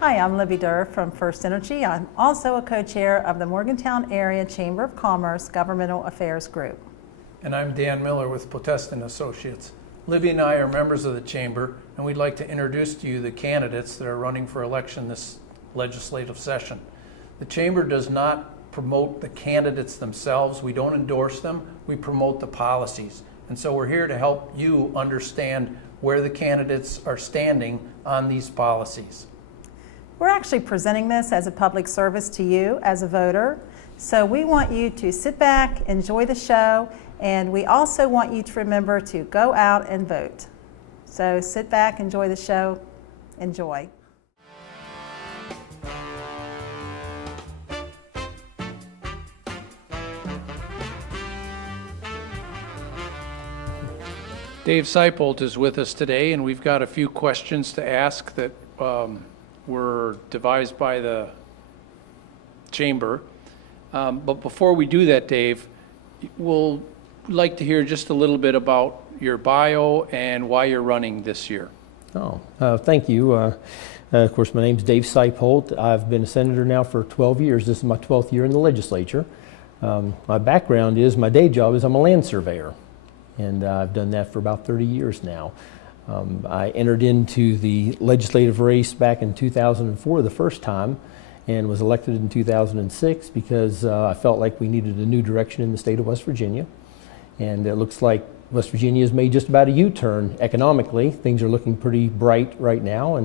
Hi, I'm Libby Durr from First Energy. I'm also a co-chair of the Morgantown Area Chamber of Commerce Governmental Affairs Group. And I'm Dan Miller with Potesta & Associates. Libby and I are members of the Chamber, and we'd like to introduce to you the candidates that are running for election this legislative session. The Chamber does not promote the candidates themselves. We don't endorse them. We promote the policies. And so we're here to help you understand where the candidates are standing on these policies. We're actually presenting this as a public service to you as a voter. So we want you to sit back, enjoy the show, and we also want you to remember to go out and vote. So sit back, enjoy the show, enjoy. Dave Sypolt is with us today, and we've got a few questions to ask that were devised by the Chamber. But before we do that, Dave, we'll like to hear just a little bit about your bio and why you're running this year. Thank you. Of course, my name's Dave Sypolt. I've been a senator now for 12 years. This is my 12th year in the legislature. My background is, my day job is I'm a land surveyor, and I've done that for about 30 years now. I entered into the legislative race back in 2004 the first time, and was elected in 2006 because I felt like we needed a new direction in the state of West Virginia. And it looks like West Virginia has made just about a U-turn economically. Things are looking pretty bright right now,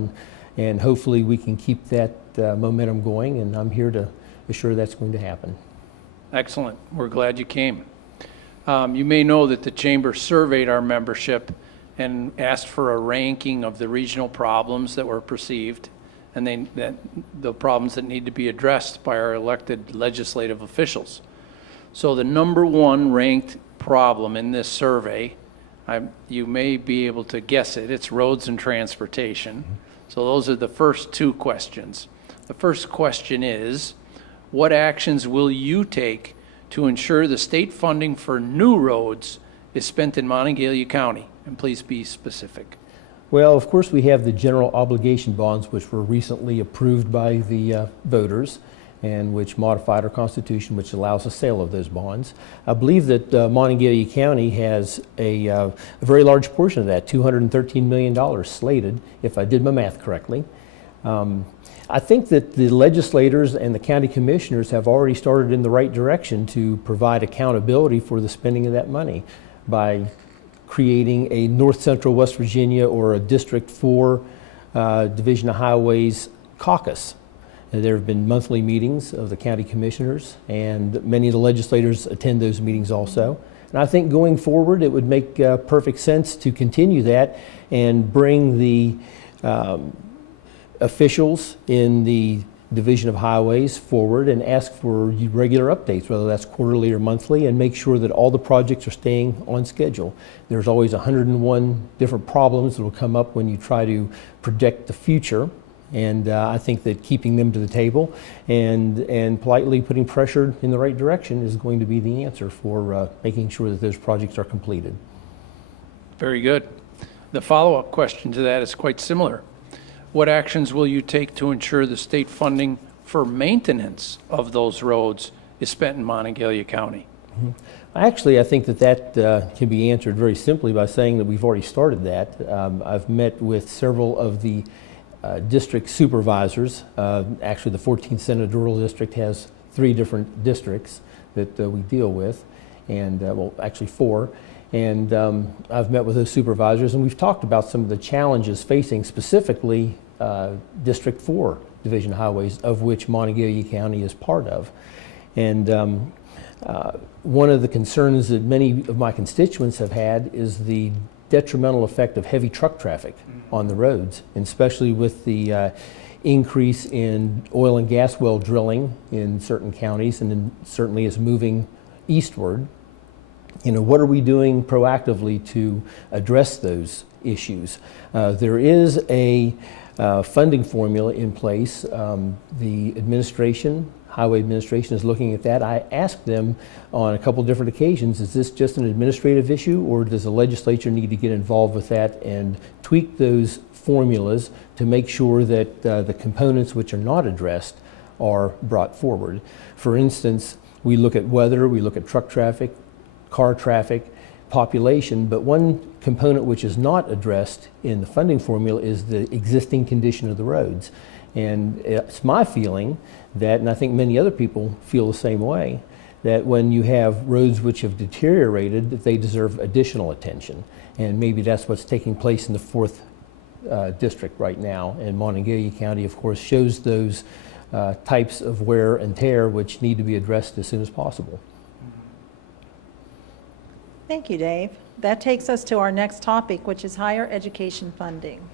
and hopefully we can keep that momentum going, and I'm here to assure that's going to happen. Excellent. We're glad you came. You may know that the Chamber surveyed our membership and asked for a ranking of the regional problems that were perceived, and the problems that need to be addressed by our elected legislative officials. So the number one ranked problem in this survey, you may be able to guess it, it's roads and transportation. So those are the first two questions. The first question is, what actions will you take to ensure the state funding for new roads is spent in Monongalia County? And please be specific. Well, of course, we have the general obligation bonds, which were recently approved by the voters, and which modified our Constitution, which allows the sale of those bonds. I believe that Monongalia County has a very large portion of that, $213 million slated, if I did my math correctly. I think that the legislators and the county commissioners have already started in the right direction to provide accountability for the spending of that money by creating a North Central West Virginia or a District 4 Division of Highways caucus. There have been monthly meetings of the county commissioners, and many of the legislators attend those meetings also. And I think going forward it would make perfect sense to continue that and bring the officials in the Division of Highways forward and ask for regular updates, whether that's quarterly or monthly, and make sure that all the projects are staying on schedule. There's always 101 different problems that will come up when you try to project the future, and I think that keeping them to the table and politely putting pressure in the right direction is going to be the answer for making sure that those projects are completed. Very good. The follow-up question to that is quite similar. What actions will you take to ensure the state funding for maintenance of those roads is spent in Monongalia County? Mm-hmm. Actually, I think that can be answered very simply by saying that we've already started that. I've met with several of the district supervisors. Actually, the 14th Senatorial District has 3 different districts that we deal with, and well, actually 4. And I've met with those supervisors, and we've talked about some of the challenges facing specifically District 4 Division Highways, of which Monongalia County is part of. And one of the concerns that many of my constituents have had is the detrimental effect of heavy truck traffic on the roads, and especially with the increase in oil and gas well drilling in certain counties, and then certainly is moving eastward. You know, what are we doing proactively to address those issues? There is a funding formula in place. The administration, Highway Administration is looking at that. I asked them on a couple different occasions, is this just an administrative issue, or does the legislature need to get involved with that and tweak those formulas to make sure that the components which are not addressed are brought forward? For instance, we look at weather, we look at truck traffic, car traffic, population, but one component which is not addressed in the funding formula is the existing condition of the roads. And it's my feeling that, and I think many other people feel the same way, that when you have roads which have deteriorated, that they deserve additional attention. And maybe that's what's taking place in the 4th district right now. And Montague County, of course, shows those types of wear and tear which need to be addressed as soon as possible. Thank you, Dave. That takes us to our next topic, which is higher education funding.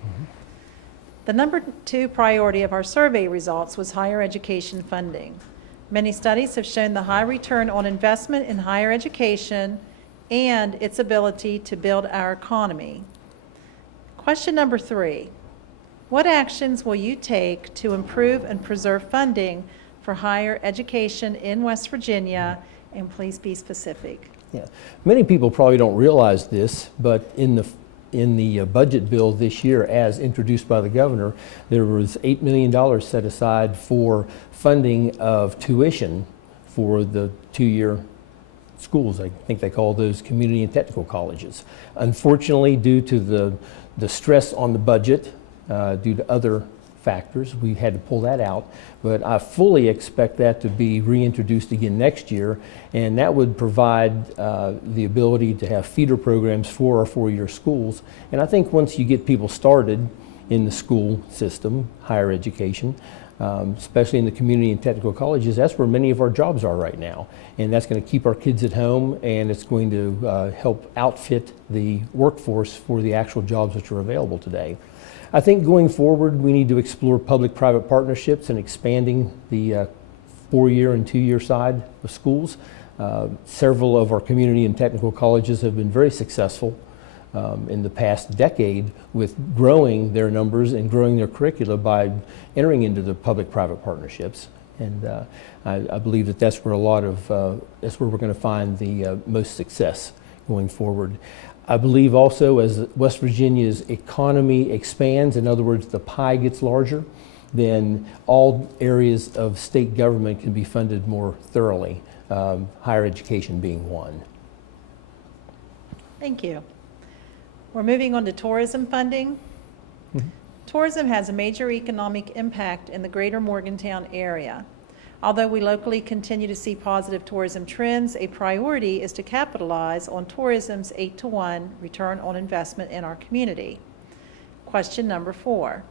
The number 2 priority of our survey results was higher education funding. Many studies have shown the high return on investment in higher education and its ability to build our economy. Question number 3, what actions will you take to improve and preserve funding for higher education in West Virginia? And please be specific. Yeah, many people probably don't realize this, but in the budget bill this year, as introduced by the governor, there was $8 million set aside for funding of tuition for the 2-year schools. I think they call those community and technical colleges. Unfortunately, due to the stress on the budget, due to other factors, we had to pull that out, but I fully expect that to be reintroduced again next year, and that would provide the ability to have feeder programs for our 4-year schools. And I think once you get people started in the school system, higher education, especially in the community and technical colleges, that's where many of our jobs are right now, and that's going to keep our kids at home, and it's going to help outfit the workforce for the actual jobs which are available today. I think going forward, we need to explore public-private partnerships and expanding the 4-year and 2-year side of schools. Several of our community and technical colleges have been very successful in the past decade with growing their numbers and growing their curricula by entering into the public-private partnerships. And I believe that that's where that's where we're going to find the most success going forward. I believe also as West Virginia's economy expands, in other words, the pie gets larger, then all areas of state government can be funded more thoroughly, higher education being one. Thank you. We're moving on to tourism funding. Tourism has a major economic impact in the greater Morgantown area. Although we locally continue to see positive tourism trends, a priority is to capitalize on tourism's 8-to-1 return on investment in our community. Question number 4.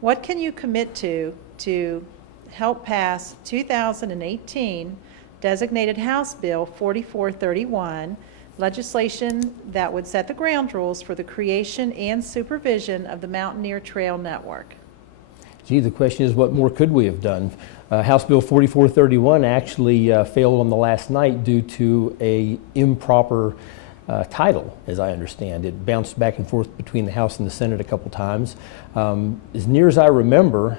What can you commit to help pass 2018 designated House Bill 4431, legislation that would set the ground rules for the creation and supervision of the Mountaineer Trail Network? Gee, the question is, what more could we have done? House Bill 4431 actually failed on the last night due to a improper title, as I understand. It bounced back and forth between the House and the Senate a couple times. As near as I remember,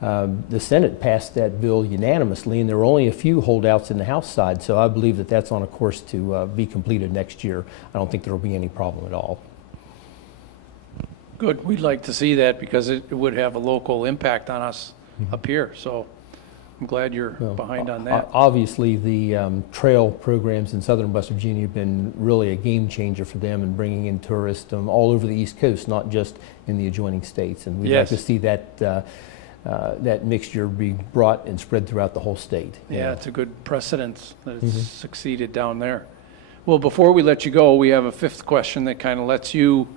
the Senate passed that bill unanimously, and there were only a few holdouts in the House side, so I believe that that's on a course to be completed next year. I don't think there will be any problem at all. Good. We'd like to see that because it would have a local impact on us up here. So I'm glad you're behind on that. Obviously, the trail programs in southern West Virginia have been really a game changer for them in bringing in tourists all over the East Coast, not just in the adjoining states. And we'd like to see that that mixture be brought and spread throughout the whole state. Yeah, it's a good precedent that it's succeeded down there. Well, before we let you go, we have a 5th question that kind of lets you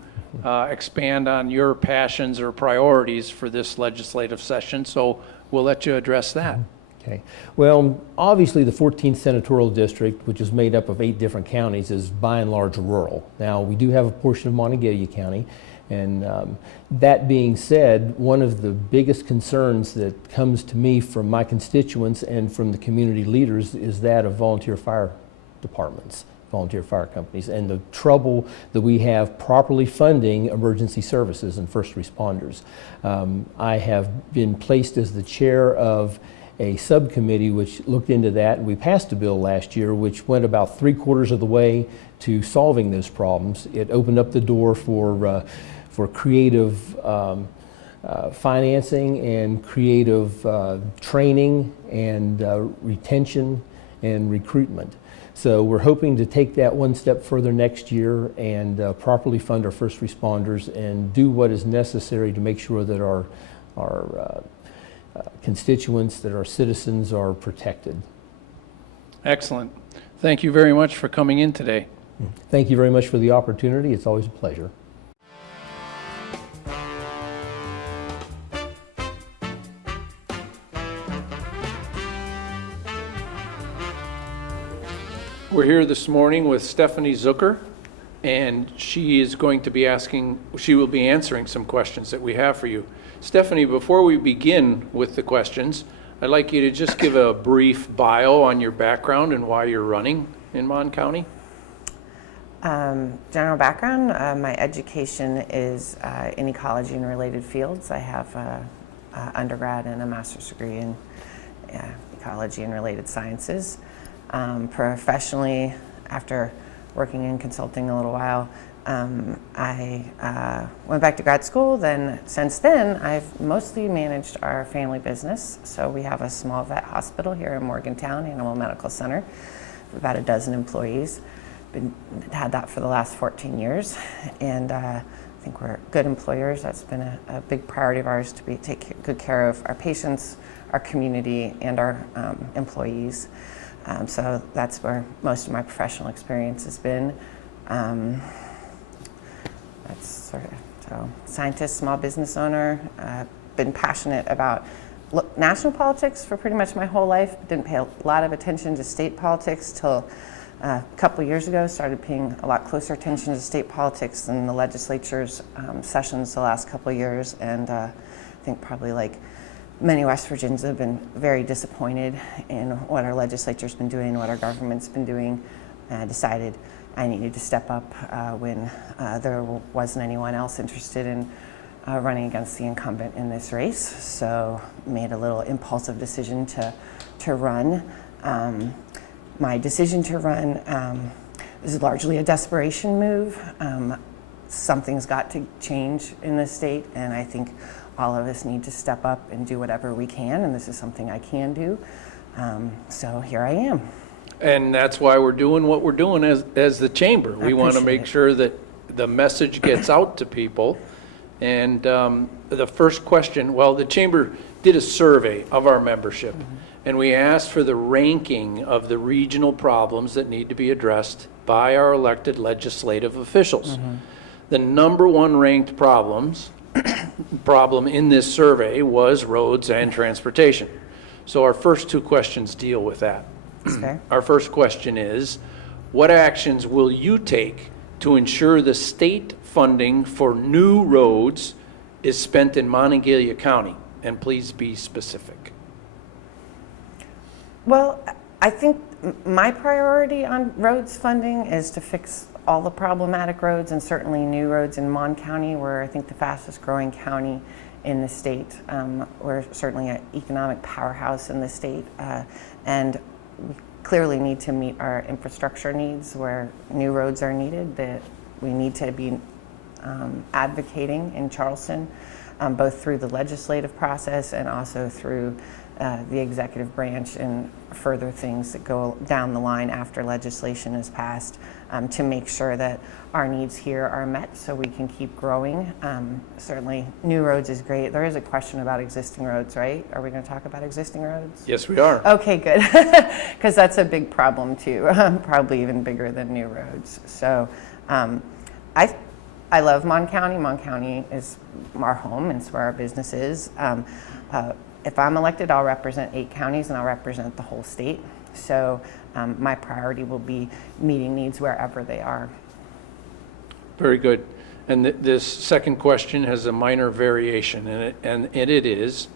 expand on your passions or priorities for this legislative session, so we'll let you address that. Okay. Well, obviously the 14th Senatorial District, which is made up of 8 different counties, is by and large rural. Now, we do have a portion of Montague County, and that being said, one of the biggest concerns that comes to me from my constituents and from the community leaders is that of volunteer fire departments, volunteer fire companies, and the trouble that we have properly funding emergency services and first responders. I have been placed as the chair of a subcommittee which looked into that, and we passed a bill last year which went about 3/4 of the way to solving those problems. It opened up the door for creative financing and creative training and retention and recruitment. So we're hoping to take that one step further next year and properly fund our first responders and do what is necessary to make sure that our constituents, that our citizens are protected. Excellent. Thank you very much for coming in today. Thank you very much for the opportunity. It's always a pleasure. We're here this morning with Stephanie Zucker, and she will be answering some questions that we have for you. Stephanie, before we begin with the questions, I'd like you to just give a brief bio on your background and why you're running in Mon County. General background, my education is in ecology and related fields. I have an undergrad and a master's degree in ecology and related sciences. Professionally, after working in consulting a little while, I went back to grad school. Since then, I've mostly managed our family business. So we have a small vet hospital here in Morgantown, Animal Medical Center, about 12 employees. Had that for the last 14 years, and I think we're good employers. That's been a big priority of ours to take good care of our patients, our community, and our employees. So that's where most of my professional experience has been. That's sort of, so scientist, small business owner, been passionate about national politics for pretty much my whole life. Didn't pay a lot of attention to state politics till a couple of years ago. Started paying a lot closer attention to state politics in the legislature's sessions the last couple of years, and I think probably like many West Virginians have been very disappointed in what our legislature's been doing, what our government's been doing. And I decided I needed to step up when there wasn't anyone else interested in running against the incumbent in this race. So made a little impulsive decision to run. My decision to run is largely a desperation move. Something's got to change in this state, and I think all of us need to step up and do whatever we can, and this is something I can do. So here I am. And that's why we're doing what we're doing as the chamber. We want to make sure that the message gets out to people. And the first question, well, the chamber did a survey of our membership, and we asked for the ranking of the regional problems that need to be addressed by our elected legislative officials. The number one ranked problem in this survey was roads and transportation. So our first two questions deal with that. Okay. Our first question is, what actions will you take to ensure the state funding for new roads is spent in Monongalia County? And please be specific. Well, I think my priority on roads funding is to fix all the problematic roads, and certainly new roads in Mon County. We're, I think, the fastest growing county in the state. We're certainly an economic powerhouse in the state, and we clearly need to meet our infrastructure needs where new roads are needed. That we need to be advocating in Charleston, both through the legislative process and also through the executive branch and further things that go down the line after legislation is passed, to make sure that our needs here are met so we can keep growing. Certainly new roads is great. There is a question about existing roads, right? Are we going to talk about existing roads? Yes, we are. Okay, good, because that's a big problem too, probably even bigger than new roads. So I love Mon County. Mon County is our home, and it's where our business is. If I'm elected, I'll represent 8 counties and I'll represent the whole state. So my priority will be meeting needs wherever they are. Very good. And this second question has a minor variation in it, and it is,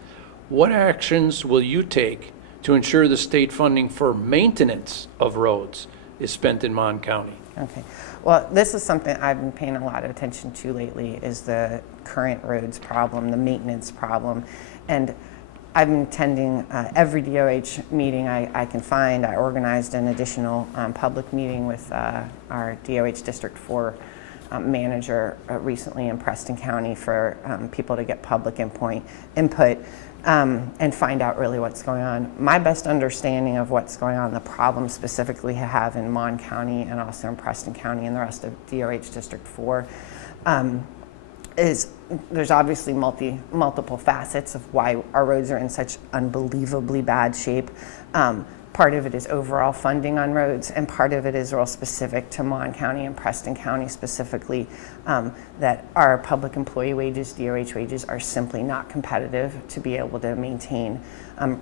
what actions will you take to ensure the state funding for maintenance of roads is spent in Mon County? Okay. Well, this is something I've been paying a lot of attention to lately, is the current roads problem, the maintenance problem. And I've been attending every DOH meeting I can find. I organized an additional public meeting with our DOH District 4 manager recently in Preston County for people to get public input and find out really what's going on. My best understanding of what's going on, the problem specifically I have in Mon County and also in Preston County and the rest of DOH District 4 is there's obviously multiple facets of why our roads are in such unbelievably bad shape. Part of it is overall funding on roads, and part of it is real specific to Mon County and Preston County specifically, that our public employee wages, DOH wages, are simply not competitive to be able to maintain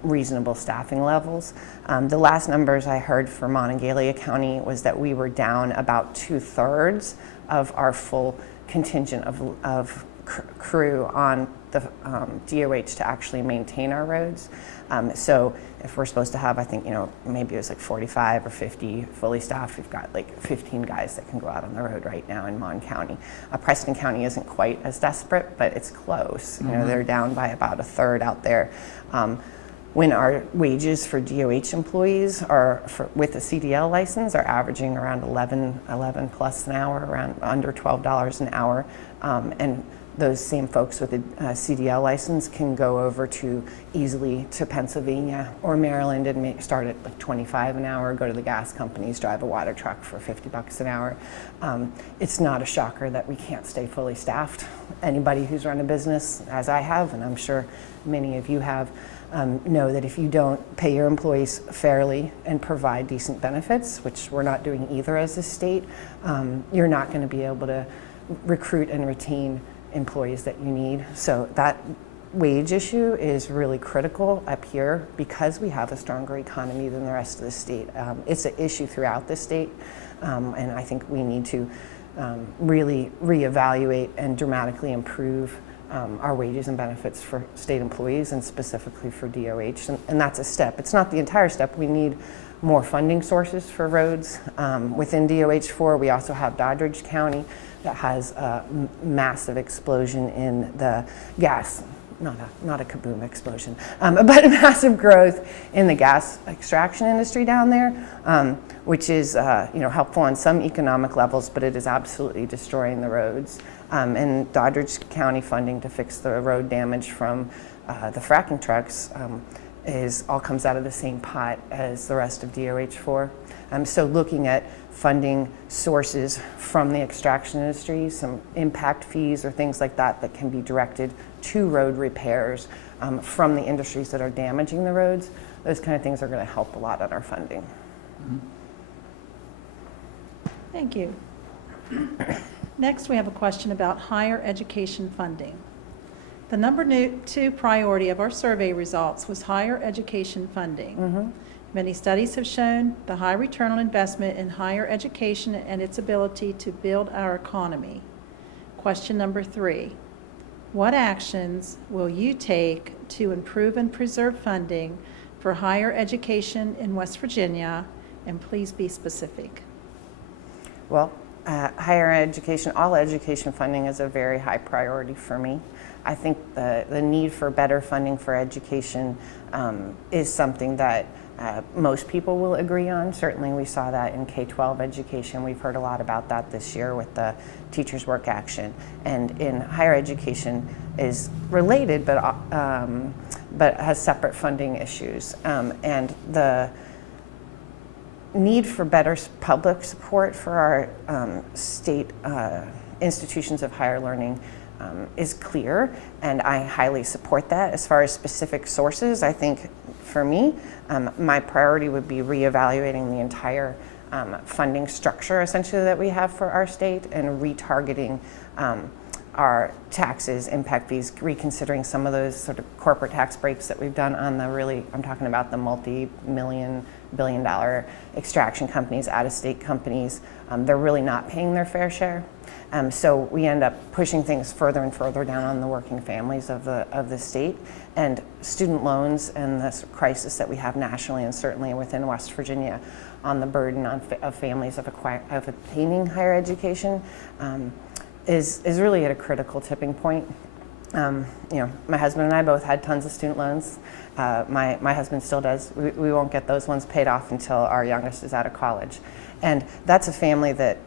reasonable staffing levels. The last numbers I heard for Monongalia County was that we were down about 2/3 of our full contingent of crew on the DOH to actually maintain our roads. So if we're supposed to have, I think, maybe it was like 45 or 50 fully staffed, we've got like 15 guys that can go out on the road right now in Mon County. Preston County isn't quite as desperate, but it's close. They're down by about 1/3 out there. When our wages for DOH employees are with a CDL license are averaging around 11 plus an hour, around under $12 an hour, and those same folks with a CDL license can go over easily to Pennsylvania or Maryland and start at like 25 an hour, go to the gas companies, drive a water truck for $50 an hour. It's not a shocker that we can't stay fully staffed. Anybody who's run a business, as I have, and I'm sure many of you have, know that if you don't pay your employees fairly and provide decent benefits, which we're not doing either as a state, you're not going to be able to recruit and retain employees that you need. So that wage issue is really critical up here because we have a stronger economy than the rest of the state. It's an issue throughout the state, and I think we need to really reevaluate and dramatically improve our wages and benefits for state employees and specifically for DOH, and that's a step. It's not the entire step. We need more funding sources for roads. Within DOH4, we also have Doddridge County that has a massive explosion in the gas, not a kaboom explosion, but a massive growth in the gas extraction industry down there, which is helpful on some economic levels, but it is absolutely destroying the roads. And Doddridge County funding to fix the road damage from the fracking trucks all comes out of the same pot as the rest of DOH4. So looking at funding sources from the extraction industry, some impact fees or things like that that can be directed to road repairs from the industries that are damaging the roads, those kind of things are going to help a lot on our funding. Thank you. Next, we have a question about higher education funding. The number 2 priority of our survey results was higher education funding. Many studies have shown the high return on investment in higher education and its ability to build our economy. Question number 3, what actions will you take to improve and preserve funding for higher education in West Virginia? And please be specific. Well, higher education, all education funding is a very high priority for me. I think the need for better funding for education is something that most people will agree on. Certainly we saw that in K-12 education. We've heard a lot about that this year with the Teachers Work Action. And in higher education is related, but has separate funding issues. And the need for better public support for our state institutions of higher learning is clear, and I highly support that. As far as specific sources, I think for me, my priority would be reevaluating the entire funding structure essentially that we have for our state and retargeting our taxes, impact fees, reconsidering some of those sort of corporate tax breaks that we've done on I'm talking about the multi-million, billion-dollar extraction companies, out-of-state companies. They're really not paying their fair share. So we end up pushing things further and further down on the working families of the state, and student loans and this crisis that we have nationally and certainly within West Virginia on the burden of families of attaining higher education is really at a critical tipping point. My husband and I both had tons of student loans. My husband still does. We won't get those ones paid off until our youngest is out of college. And that's a family that,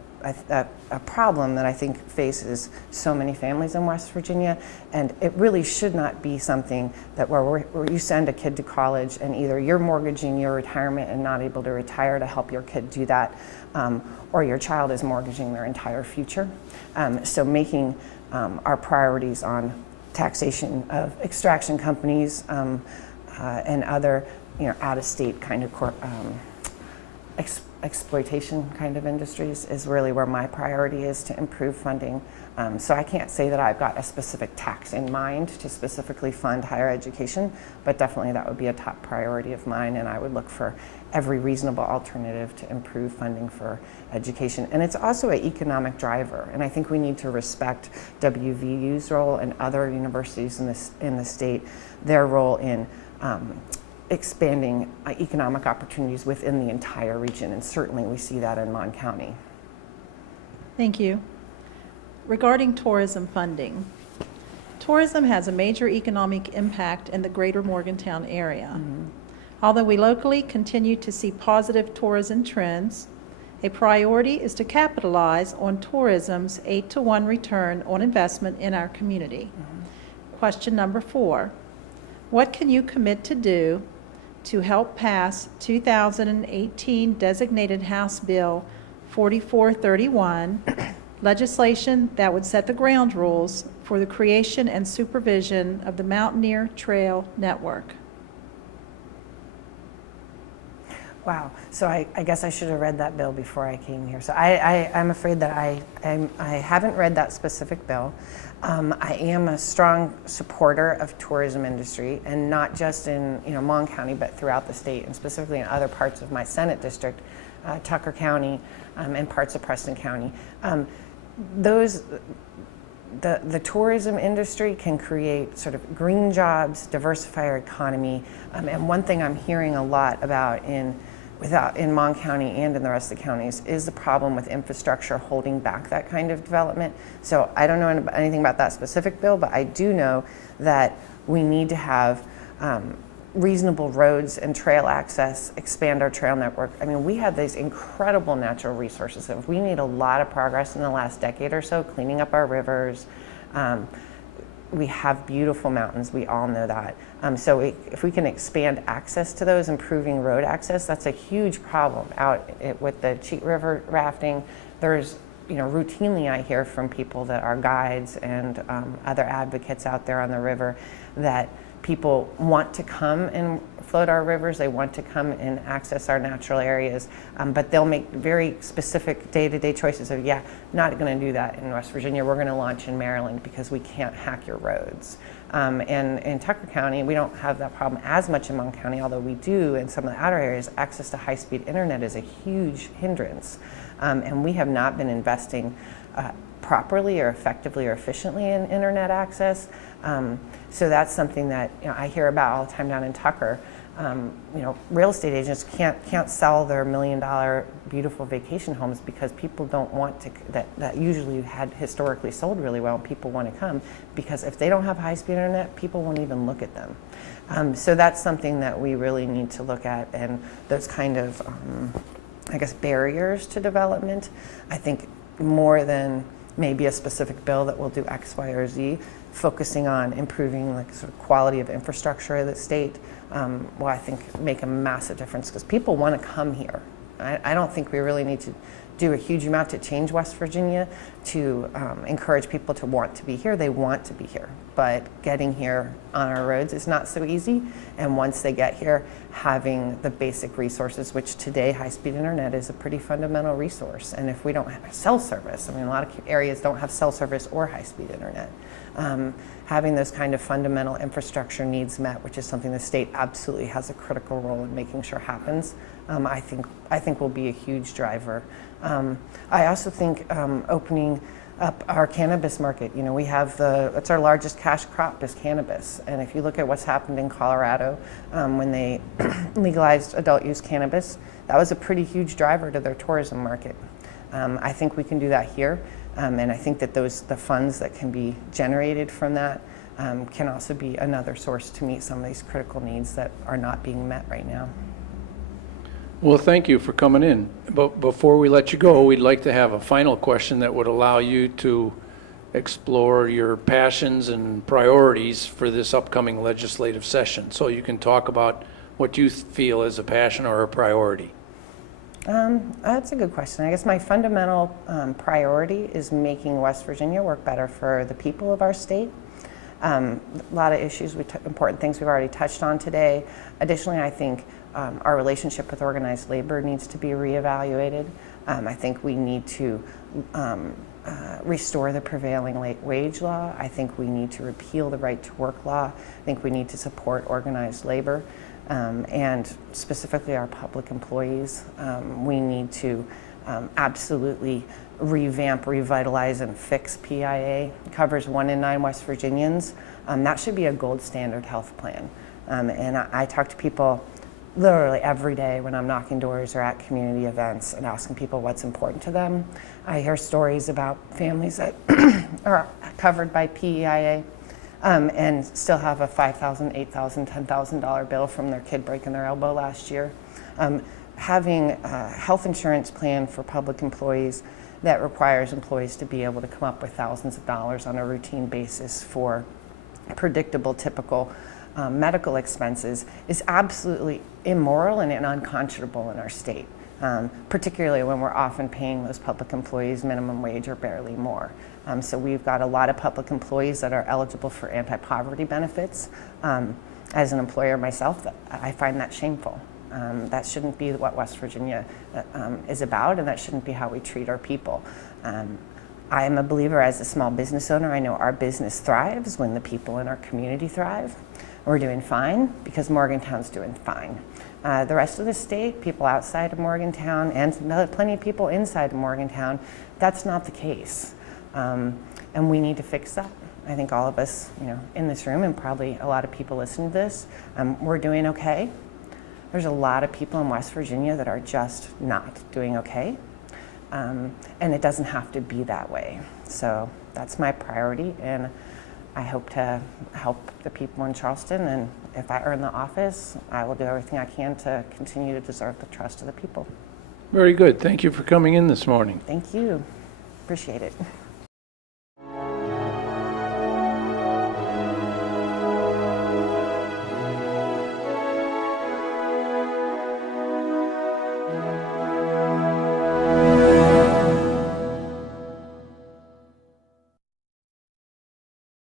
a problem that I think faces so many families in West Virginia. And it really should not be something that where you send a kid to college and either you're mortgaging your retirement and not able to retire to help your kid do that, or your child is mortgaging their entire future. So making our priorities on taxation of extraction companies and other, out-of-state kind of exploitation kind of industries is really where my priority is to improve funding. So I can't say that I've got a specific tax in mind to specifically fund higher education, but definitely that would be a top priority of mine, and I would look for every reasonable alternative to improve funding for education. And it's also an economic driver, and I think we need to respect WVU's role and other universities in the state, their role in expanding economic opportunities within the entire region, and certainly we see that in Mon County. Thank you. Regarding tourism funding, tourism has a major economic impact in the greater Morgantown area. Mm-hmm. Although we locally continue to see positive tourism trends, a priority is to capitalize on tourism's 8-to-1 return on investment in our community. Mm-hmm. Question number 4, what can you commit to do to help pass 2018 designated House Bill 4431, legislation that would set the ground rules for the creation and supervision of the Mountaineer Trail Network? Wow. So I guess I should have read that bill before I came here. So I'm afraid that I haven't read that specific bill. I am a strong supporter of tourism industry, and not just in Mon County, but throughout the state, and specifically in other parts of my Senate district, Tucker County, and parts of Preston County. The tourism industry can create sort of green jobs, diversify our economy, and one thing I'm hearing a lot about in Mon County and in the rest of the counties is the problem with infrastructure holding back that kind of development. So I don't know anything about that specific bill, but I do know that we need to have reasonable roads and trail access, expand our trail network. I mean, we have these incredible natural resources. We made a lot of progress in the last decade or so, cleaning up our rivers. We have beautiful mountains, we all know that. So if we can expand access to those, improving road access, that's a huge problem with the Cheat River rafting. There's, routinely I hear from people that are guides and other advocates out there on the river that people want to come and float our rivers, they want to come and access our natural areas, but they'll make very specific day-to-day choices of, not going to do that in West Virginia, we're going to launch in Maryland because we can't hack your roads. And in Tucker County, we don't have that problem as much in Mon County, although we do in some of the outer areas. Access to high-speed internet is a huge hindrance, and we have not been investing properly or effectively or efficiently in internet access. So that's something that I hear about all the time down in Tucker. Real estate agents can't sell their $1 million beautiful vacation homes because people don't want to, that usually had historically sold really well, and people want to come, because if they don't have high-speed internet, people won't even look at them. So that's something that we really need to look at, and those kind of, barriers to development. I think more than maybe a specific bill that will do X, Y, or Z, focusing on improving sort of quality of infrastructure of the state will, I think, make a massive difference, because people want to come here. I don't think we really need to do a huge amount to change West Virginia to encourage people to want to be here. They want to be here, but getting here on our roads is not so easy. And once they get here, having the basic resources, which today high-speed internet is a pretty fundamental resource. And if we don't have cell service, a lot of areas don't have cell service or high-speed internet. Having those kind of fundamental infrastructure needs met, which is something the state absolutely has a critical role in making sure happens, I think will be a huge driver. I also think opening up our cannabis market. We have it's our largest cash crop is cannabis, and if you look at what's happened in Colorado when they legalized adult use cannabis, that was a pretty huge driver to their tourism market. I think we can do that here. And I think that the funds that can be generated from that can also be another source to meet some of these critical needs that are not being met right now. Well, thank you for coming in. But before we let you go, we'd like to have a final question that would allow you to explore your passions and priorities for this upcoming legislative session. So you can talk about what you feel is a passion or a priority. That's a good question. I guess my fundamental priority is making West Virginia work better for the people of our state. A lot of issues, important things we've already touched on today. Additionally, I think our relationship with organized labor needs to be reevaluated. I think we need to restore the prevailing wage law. I think we need to repeal the right to work law. I think we need to support organized labor. And specifically our public employees. We need to absolutely revamp, revitalize, and fix PIA. It covers 1 in 9 West Virginians. That should be a gold standard health plan. And I talk to people literally every day when I'm knocking doors or at community events and asking people what's important to them. I hear stories about families that are covered by PEIA. And still have a $5,000, $8,000, $10,000 bill from their kid breaking their elbow last year. Having a health insurance plan for public employees that requires employees to be able to come up with thousands of dollars on a routine basis for predictable, typical medical expenses is absolutely immoral and unconscionable in our state, particularly when we're often paying those public employees minimum wage or barely more. So we've got a lot of public employees that are eligible for anti-poverty benefits. As an employer myself, I find that shameful. That shouldn't be what West Virginia is about, and that shouldn't be how we treat our people. I am a believer as a small business owner. I know our business thrives when the people in our community thrive. We're doing fine because Morgantown's doing fine. The rest of the state, people outside of Morgantown, and plenty of people inside of Morgantown, that's not the case. And we need to fix that. I think all of us, in this room, and probably a lot of people listening to this, we're doing okay. There's a lot of people in West Virginia that are just not doing okay. And it doesn't have to be that way. So that's my priority, and I hope to help the people in Charleston, and if I earn the office, I will do everything I can to continue to deserve the trust of the people. Very good. Thank you for coming in this morning. Thank you. Appreciate it.